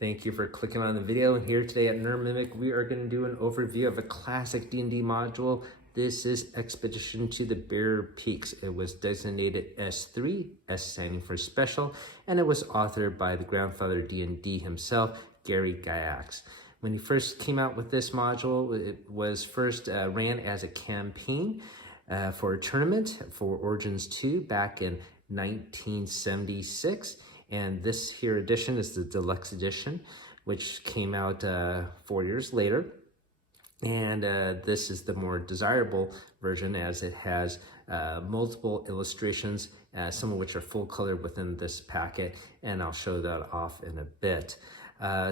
Thank you for clicking on the video. And here today at Nerd we are going to do an overview of a classic D&D module. This is Expedition to the Bear Peaks. It was designated S3, S standing for special, and it was authored by the grandfather D&D himself, Gygax. When he first came out with this module, it was first ran as a campaign for a tournament for Origins 2 back in 1976. And this here edition is the deluxe edition, which came out 4 years later. And this is the more desirable version, as it has multiple illustrations, some of which are full color within this packet, and I'll show that off in a bit.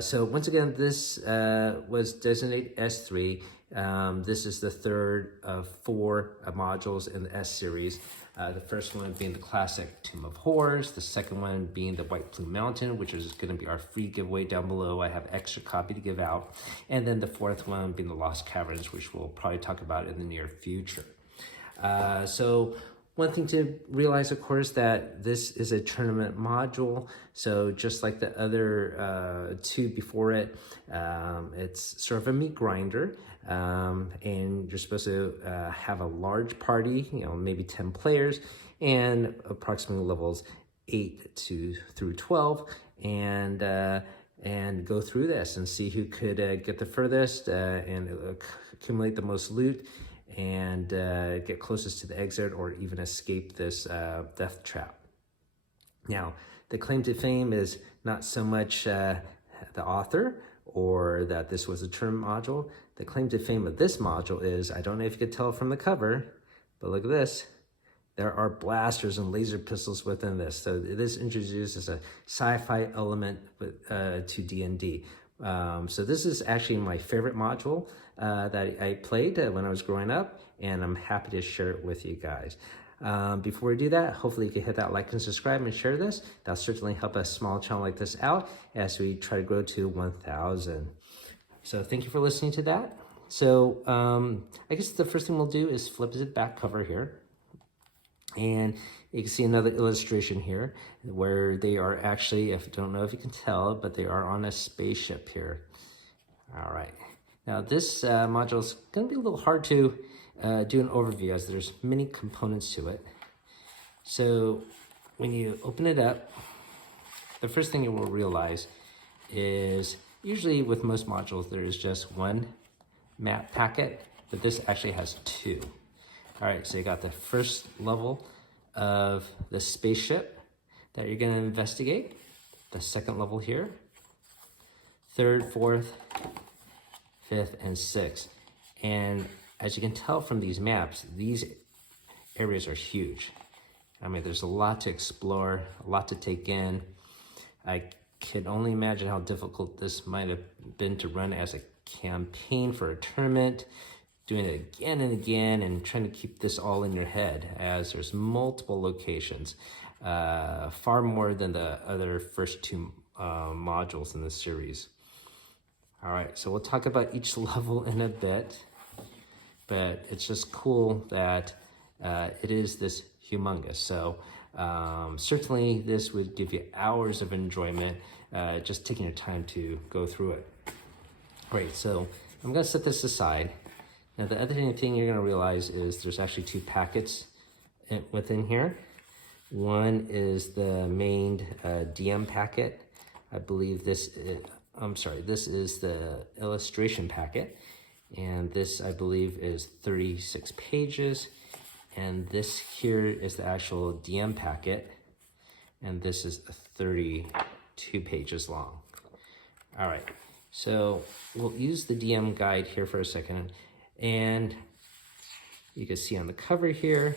So once again, this was designated S3. This is the third of 4 modules in the S series. The first one being the classic Tomb of Horrors, the second one being the White Plume Mountain, which is going to be our free giveaway down below. I have extra copy to give out. And then the fourth one being the Lost Caverns, which we'll probably talk about in the near future. So one thing to realize, of course, that this is a tournament module. So just like the other 2 before it, it's sort of a meat grinder. And you're supposed to have a large party, maybe 10 players, and approximately levels 8 through 12, and go through this and see who could get the furthest and accumulate the most loot and get closest to the exit or even escape this death trap. Now, the claim to fame is not so much the author or that this was a tournament module. The claim to fame of this module is, I don't know if you could tell from the cover, but look at this. There are blasters and laser pistols within this. So this introduces a sci-fi element to D&D. So this is actually my favorite module that I played when I was growing up, and I'm happy to share it with you guys. Before we do that, hopefully you can hit that like and subscribe and share this. That'll certainly help a small channel like this out as we try to grow to 1,000. So thank you for listening to that. So I guess the first thing we'll do is flip the back cover here. And you can see another illustration here where they are actually, I don't know if you can tell, but they are on a spaceship here. All right. Now this module is going to be a little hard to do an overview as there's many components to it. So when you open it up, the first thing you will realize is usually with most modules there is just one map packet, but this actually has 2. All right, so you got the first level of the spaceship that you're going to investigate, the second level here, 3rd, 4th, 5th, and 6th. And as you can tell from these maps, these areas are huge. I mean, there's a lot to explore, a lot to take in. I can only imagine how difficult this might have been to run as a campaign for a tournament, doing it again and again and trying to keep this all in your head, as there's multiple locations, far more than the other first 2 modules in this series. All right, so we'll talk about each level in a bit, but it's just cool that it is this humongous. So certainly this would give you hours of enjoyment, just taking your time to go through it. Great, so I'm gonna set this aside. Now the other thing you're gonna realize is there's actually 2 packets within here. One is the main DM packet. I believe this is the illustration packet. And this, I believe, is 36 pages. And this here is the actual DM packet. And this is 32 pages long. All right, so we'll use the DM guide here for a second. And you can see on the cover here,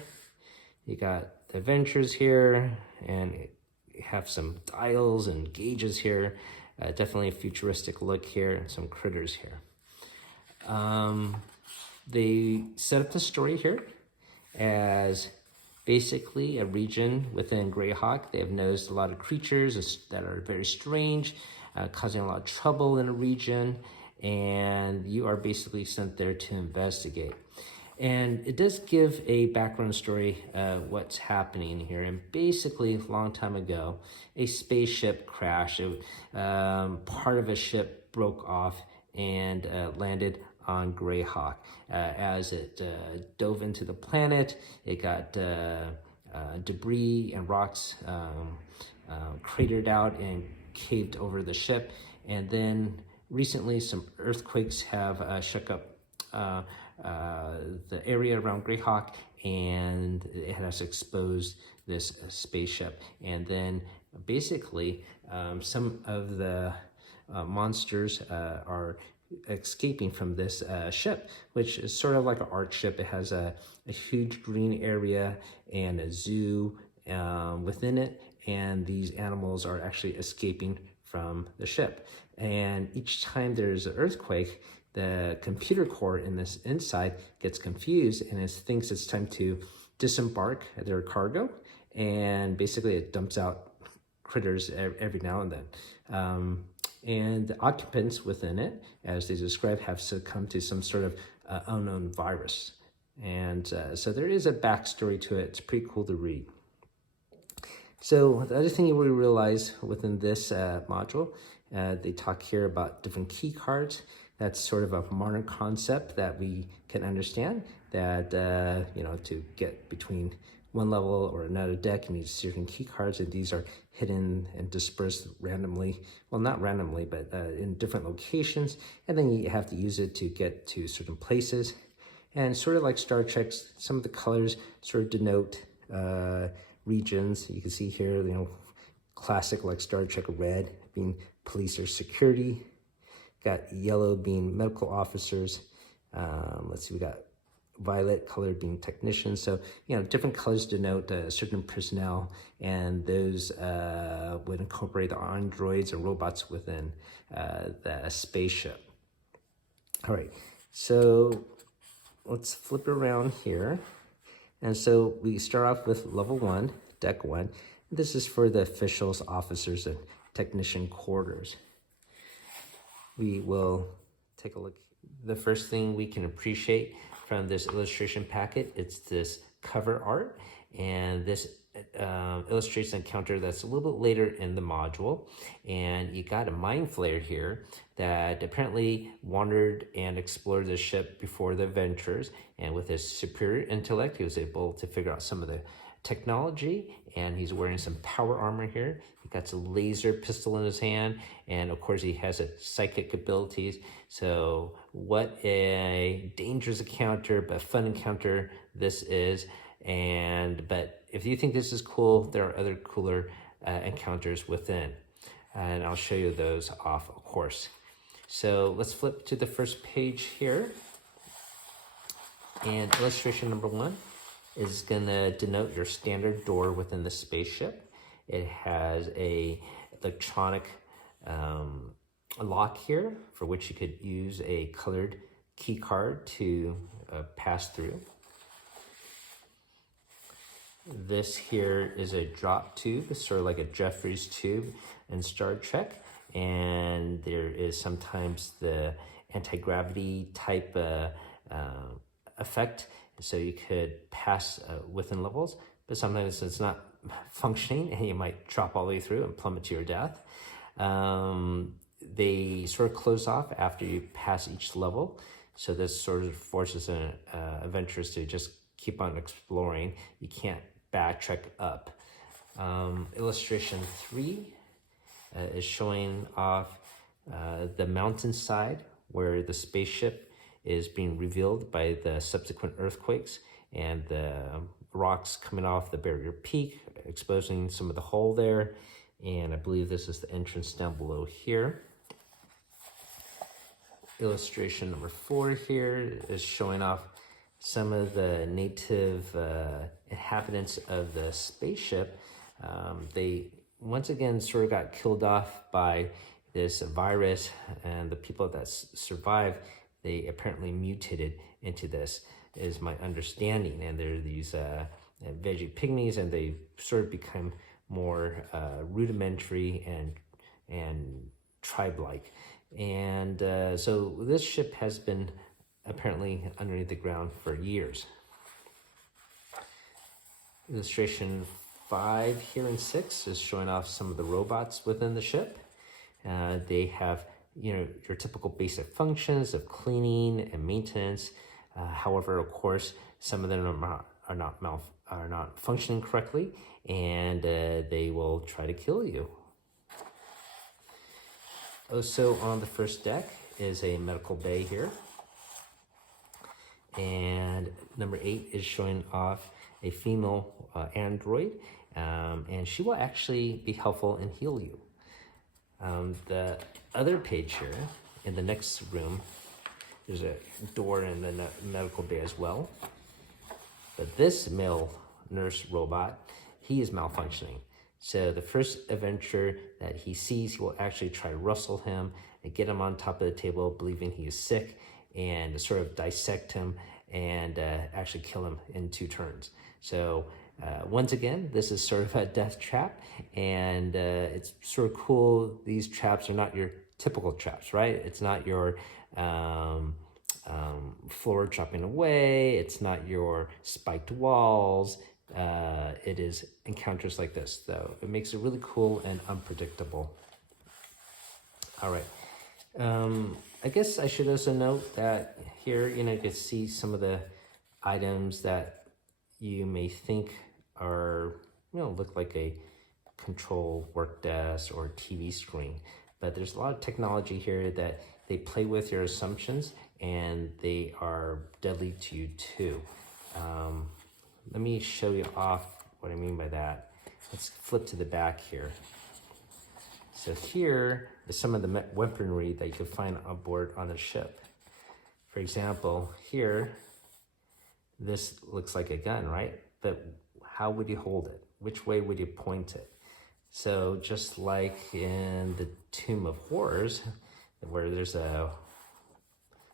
you got the adventures here, and you have some dials and gauges here. Definitely a futuristic look here, and some critters here. They set up the story here as basically a region within Greyhawk. They have noticed a lot of creatures that are very strange, causing a lot of trouble in a region, and you are basically sent there to investigate. And it does give a background story what's happening here. And basically, a long time ago, a spaceship crashed. Part of a ship broke off and landed on Greyhawk. As it dove into the planet, it got debris and rocks cratered out and caved over the ship. And then recently, some earthquakes have shook up the area around Greyhawk, and it has exposed this spaceship. And then basically, some of the monsters are escaping from this ship, which is sort of like an art ship. It has a huge green area and a zoo within it, and these animals are actually escaping from the ship. And each time there's an earthquake, the computer core in this inside gets confused and it thinks it's time to disembark their cargo, and basically it dumps out critters every now and then. And the occupants within it, as they describe, have succumbed to some sort of unknown virus. And so there is a backstory to it. It's pretty cool to read. So the other thing you will realize within this module, they talk here about different key cards. That's sort of a modern concept that we can understand, that, to get between one level or another deck, you need certain key cards, and these are hidden and dispersed randomly. Well, not randomly, but in different locations. And then you have to use it to get to certain places. And sort of like Star Trek, some of the colors sort of denote regions. You can see here, classic like Star Trek, red being police or security. Got yellow being medical officers. Let's see, we got violet color being technicians. So, different colors denote certain personnel, and those would incorporate the androids or robots within the spaceship. All right, so let's flip around here. And so we start off with level 1, deck 1. This is for the officials, officers, and technician quarters. We will take a look. The first thing we can appreciate from this illustration packet, it's this cover art, and this illustrates an encounter that's a little bit later in the module. And you got a mind flayer here that apparently wandered and explored the ship before the adventures, and with his superior intellect, he was able to figure out some of the technology, and he's wearing some power armor here. He got a laser pistol in his hand, and of course he has a psychic abilities. So what a dangerous encounter, but fun encounter this is. But if you think this is cool, there are other cooler encounters within, and I'll show you those off, of course. So let's flip to the first page here, and illustration number 1 is gonna denote your standard door within the spaceship. It has a electronic lock here, for which you could use a colored key card to pass through. This here is a drop tube. It's sort of like a Jeffries tube in Star Trek, and there is sometimes the anti-gravity type effect, so you could pass within levels, but sometimes it's not functioning and you might drop all the way through and plummet to your death. They sort of close off after you pass each level, so this sort of forces adventurers to just keep on exploring. You can't backtrack up. Illustration 3 is showing off the mountainside where the spaceship is being revealed by the subsequent earthquakes, and the rocks coming off the barrier peak, exposing some of the hull there. And I believe this is the entrance down below here. Illustration number 4 here is showing off some of the native inhabitants of the spaceship. They once again sort of got killed off by this virus, and the people that survived, they apparently mutated into this, is my understanding. And there are these veggie pygmies, and they sort of become more rudimentary and tribe-like. And so this ship has been apparently underneath the ground for years. Illustration 5 here and 6 is showing off some of the robots within the ship. They have, your typical basic functions of cleaning and maintenance. However, of course, some of them are not functioning correctly, and they will try to kill you. Also on the first deck is a medical bay here. And number 8 is showing off a female android, and she will actually be helpful and heal you. The other page here, in the next room, there's a door in the medical bay as well. But this male nurse robot, he is malfunctioning. So the first adventure that he sees, he will actually try to rustle him and get him on top of the table, believing he is sick, and sort of dissect him and actually kill him in 2 turns. So once again, this is sort of a death trap, and it's sort of cool. These traps are not your typical traps, right? It's not your floor chopping away. It's not your spiked walls. It is encounters like this, though. It makes it really cool and unpredictable. All right. I guess I should also note that here, you can see some of the items that you may think are, look like a control work desk or TV screen. But there's a lot of technology here that they play with your assumptions, and they are deadly to you too. Let me show you off what I mean by that. Let's flip to the back here. So here is some of the weaponry that you can find on board on the ship. For example, here, this looks like a gun, right? But how would you hold it? Which way would you point it? So just like in the Tomb of Horrors, where there's a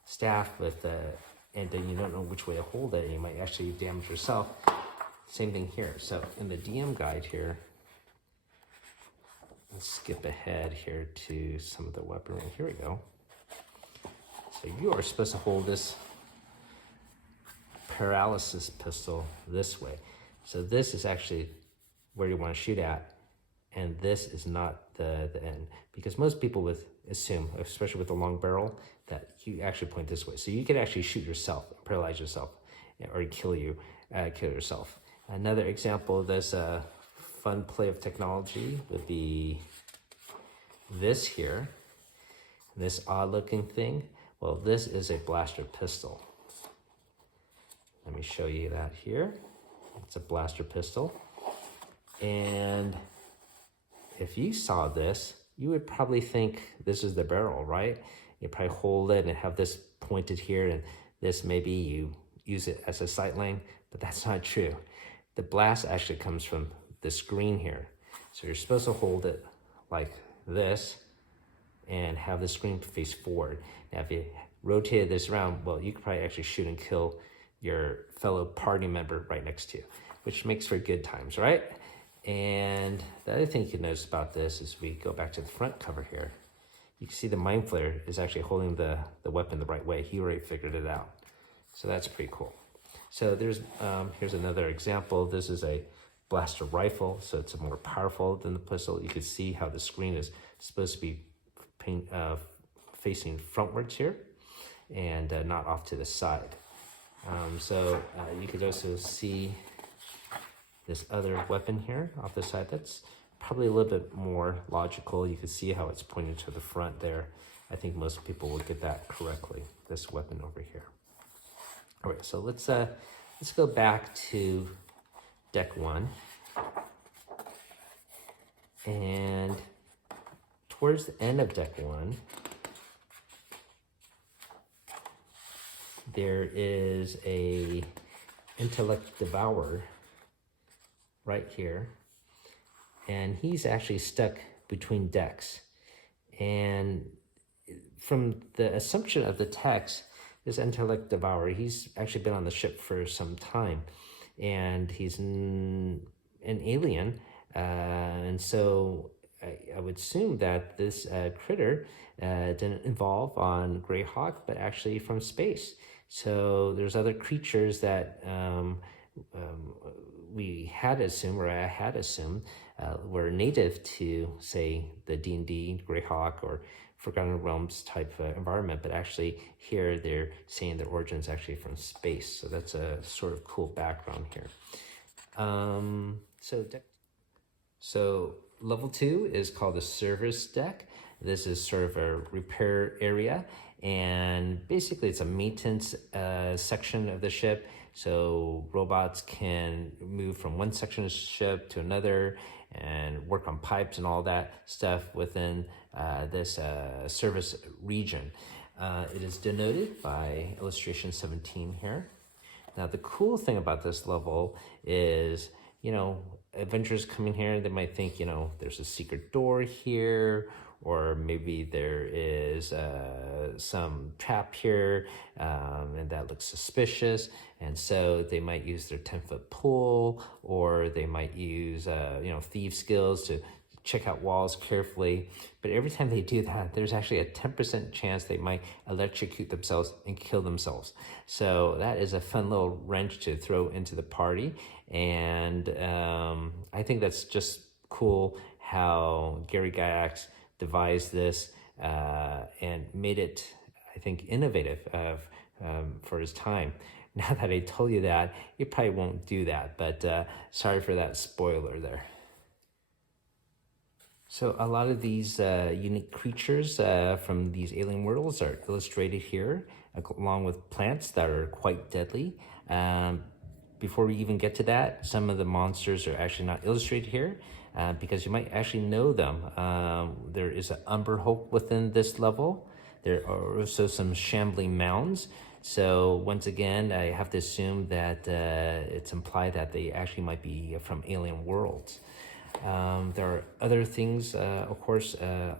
staff and then you don't know which way to hold it, and you might actually damage yourself. Same thing here. So in the DM guide here, let's skip ahead here to some of the weaponry. Here we go. So you are supposed to hold this paralysis pistol this way. So this is actually where you want to shoot at, and this is not the end, because most people would assume, especially with the long barrel, that you actually point this way. So you could actually shoot yourself, paralyze yourself, or kill yourself. Another example of this fun play of technology would be this here, this odd looking thing. Well, this is a blaster pistol. Let me show you that here. It's a blaster pistol. And if you saw this, you would probably think this is the barrel, right? You probably hold it and have this pointed here, and this maybe you use it as a sight line, but that's not true. The blast actually comes from the screen here. So you're supposed to hold it like this and have the screen face forward. Now, if you rotated this around, well, you could probably actually shoot and kill your fellow party member right next to you, which makes for good times, right? And the other thing you can notice about this is we go back to the front cover here. You can see the Mind Flayer is actually holding the weapon the right way. He already figured it out. So that's pretty cool. So there's here's another example. This is a blaster rifle, so it's more powerful than the pistol. You can see how the screen is supposed to be facing frontwards here, and not off to the side. So you could also see this other weapon here off the side. That's probably a little bit more logical. You can see how it's pointing to the front there. I think most people will get that correctly, this weapon over here. All right, so let's go back to deck 1. And towards the end of deck 1, there is a intellect devourer right here, and he's actually stuck between decks. And from the assumption of the text, this intellect devourer, he's actually been on the ship for some time, and he's an alien, and so I would assume that this critter didn't evolve on Greyhawk, but actually from space. So there's other creatures that we had assumed, or I had assumed, were native to, say, the D&D, Greyhawk, or Forgotten Realms type environment, but actually here they're saying their origins actually from space. So that's a sort of cool background here. So level 2 is called the service deck. This is sort of a repair area, and basically it's a maintenance section of the ship. So robots can move from one section of the ship to another and work on pipes and all that stuff within this service region. It is denoted by illustration 17 here. Now, the cool thing about this level is, adventurers coming here, they might think, there's a secret door here, or maybe there is some trap here, and that looks suspicious. And so they might use their 10-foot pole, or they might use, thieves skills to check out walls carefully. But every time they do that, there's actually a 10% chance they might electrocute themselves and kill themselves. So that is a fun little wrench to throw into the party. And I think that's just cool how Gary Gygax devised this and made it, I think, innovative for his time. Now that I told you that, you probably won't do that, but sorry for that spoiler there. So a lot of these unique creatures from these alien worlds are illustrated here, along with plants that are quite deadly. Before we even get to that, some of the monsters are actually not illustrated here because you might actually know them. There is an Umber Hulk within this level. There are also some shambling mounds. So once again, I have to assume that it's implied that they actually might be from alien worlds. There are other things, of course,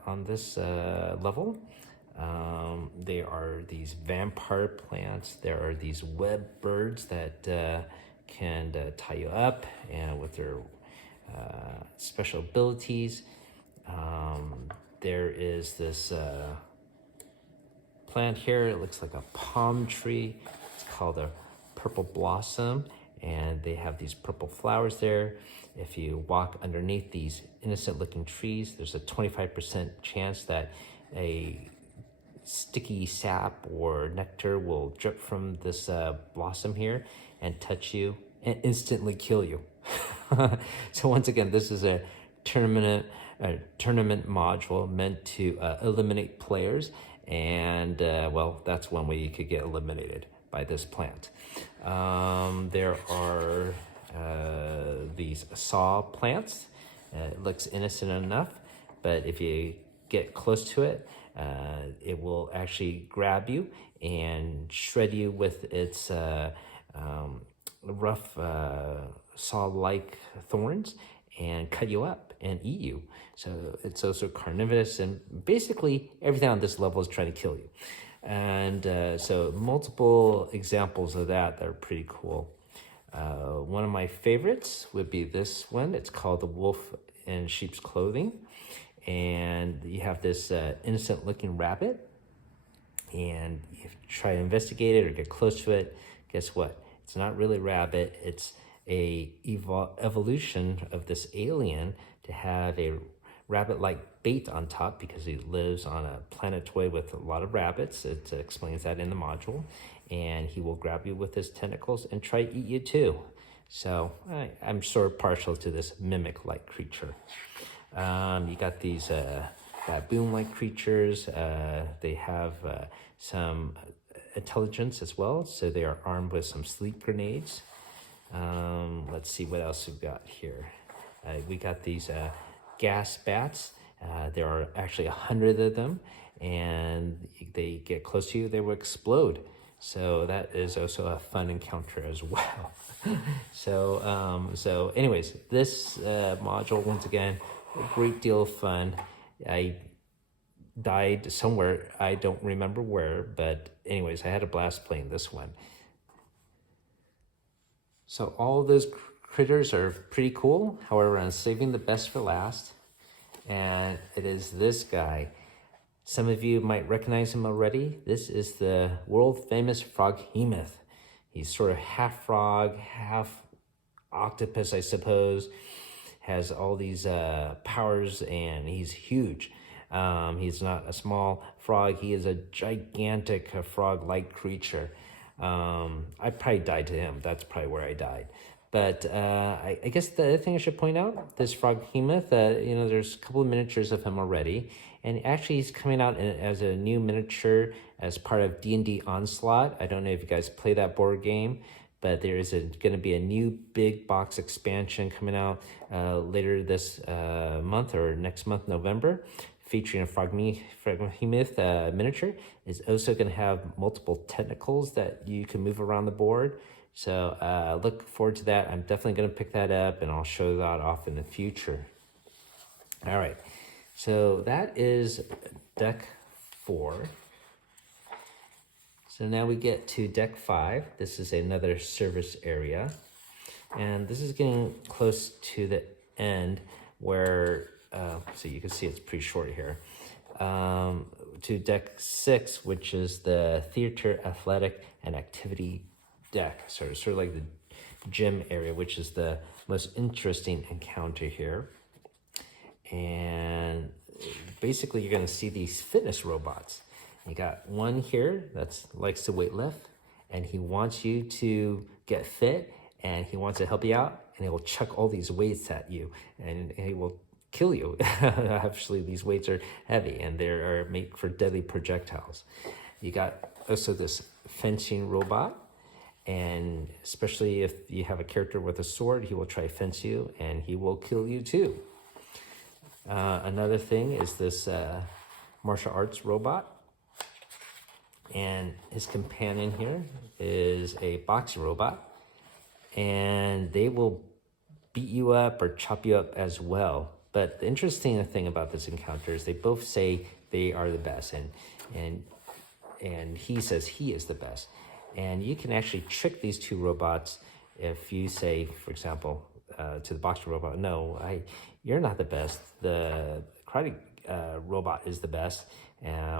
on this level. There are these vampire plants. There are these web birds that can tie you up and with their special abilities. There is this plant here. It looks like a palm tree. It's called a purple blossom, and they have these purple flowers there. If you walk underneath these innocent looking trees, there's a 25% chance that a sticky sap or nectar will drip from this blossom here and touch you and instantly kill you. So once again, this is a tournament module meant to eliminate players, and well, that's one way you could get eliminated by this plant. There are these saw plants. It looks innocent enough, but if you get close to it, it will actually grab you and shred you with its rough saw-like thorns and cut you up and eat you. So it's also carnivorous, and basically everything on this level is trying to kill you. And so multiple examples of that are pretty cool. One of my favorites would be this one. It's called the Wolf in Sheep's Clothing. And you have this innocent looking rabbit, and you try to investigate it or get close to it. Guess what? It's not really a rabbit. It's a evolution of this alien to have a rabbit-like bait on top because he lives on a planetoid with a lot of rabbits. It explains that in the module. And he will grab you with his tentacles and try to eat you too. So I'm sort of partial to this mimic-like creature. You got these baboon-like creatures. They have some intelligence as well, so they are armed with some sleep grenades. Let's see what else we've got here. We got these gas bats. There are actually 100 of them, and they get close to you, they will explode. So that is also a fun encounter as well. So anyways, this module, once again, a great deal of fun. I died somewhere, I don't remember where, but anyways, I had a blast playing this one. So all of those critters are pretty cool. However, I'm saving the best for last, and it is this guy. Some of you might recognize him already. This is the world-famous Froghemoth. He's sort of half frog, half octopus, I suppose. Has all these powers, and he's huge. He's not a small frog. He is a gigantic frog-like creature. I probably died to him. That's probably where I died. But I guess the other thing I should point out, this Froghemoth, there's a couple of miniatures of him already. And actually, he's coming out as a new miniature as part of D&D Onslaught. I don't know if you guys play that board game, but there is going to be a new big box expansion coming out later this month or next month, November, featuring a Froghemoth miniature. It's also going to have multiple tentacles that you can move around the board. So look forward to that. I'm definitely going to pick that up, and I'll show that off in the future. All right, so that is deck 4. So now we get to deck 5. This is another service area. And this is getting close to the end where, so you can see it's pretty short here, to deck 6, which is the theater, athletic, and activity deck. Sort of like the gym area, which is the most interesting encounter here. And basically you're going to see these fitness robots. You got one here that likes to weight lift, and he wants you to get fit, and he wants to help you out, and he will chuck all these weights at you, and he will kill you. Actually, these weights are heavy, and they are made for deadly projectiles. You got also this fencing robot, and especially if you have a character with a sword, he will try to fence you, and he will kill you too. Another thing is this martial arts robot. And his companion here is a boxing robot, and they will beat you up or chop you up as well. But the interesting thing about this encounter is they both say they are the best, and he says he is the best. And you can actually trick these two robots if you say, for example, to the boxing robot, no, you're not the best. The karate robot is the best.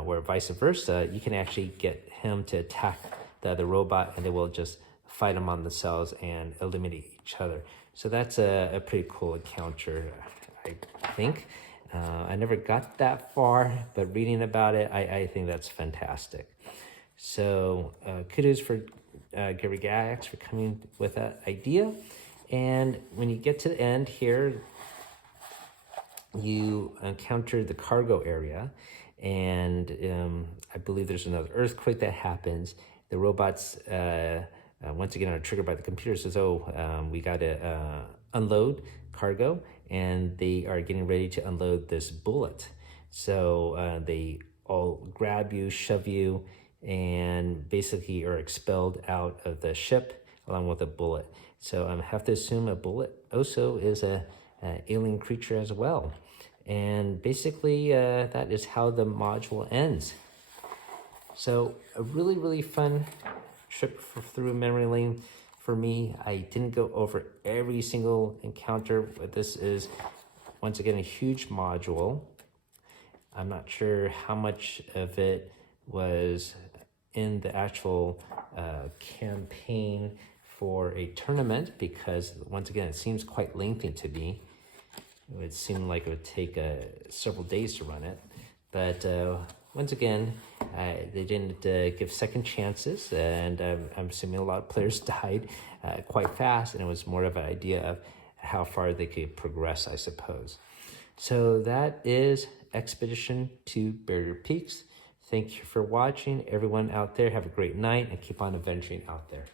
Where vice versa, you can actually get him to attack the other robot, and they will just fight them on themselves and eliminate each other. So that's a pretty cool encounter, I think. I never got that far, but reading about it, I think that's fantastic. So kudos for Gygax for coming with that idea. And when you get to the end here, you encounter the cargo area. And I believe there's another earthquake that happens. The robots, once again, are triggered by the computer. Says, we got to unload cargo. And they are getting ready to unload this bullet. So they all grab you, shove you, and basically are expelled out of the ship along with a bullet. So I have to assume a bullet also is an alien creature as well. And basically, that is how the module ends. So a really, really fun trip through memory lane for me. I didn't go over every single encounter, but this is, once again, a huge module. I'm not sure how much of it was in the actual campaign for a tournament, because, once again, it seems quite lengthy to me. It would seem like it would take several days to run it. But once again, they didn't give second chances, and I'm assuming a lot of players died quite fast, and it was more of an idea of how far they could progress, I suppose. So that is Expedition to Barrier Peaks. Thank you for watching. Everyone out there, have a great night, and keep on adventuring out there.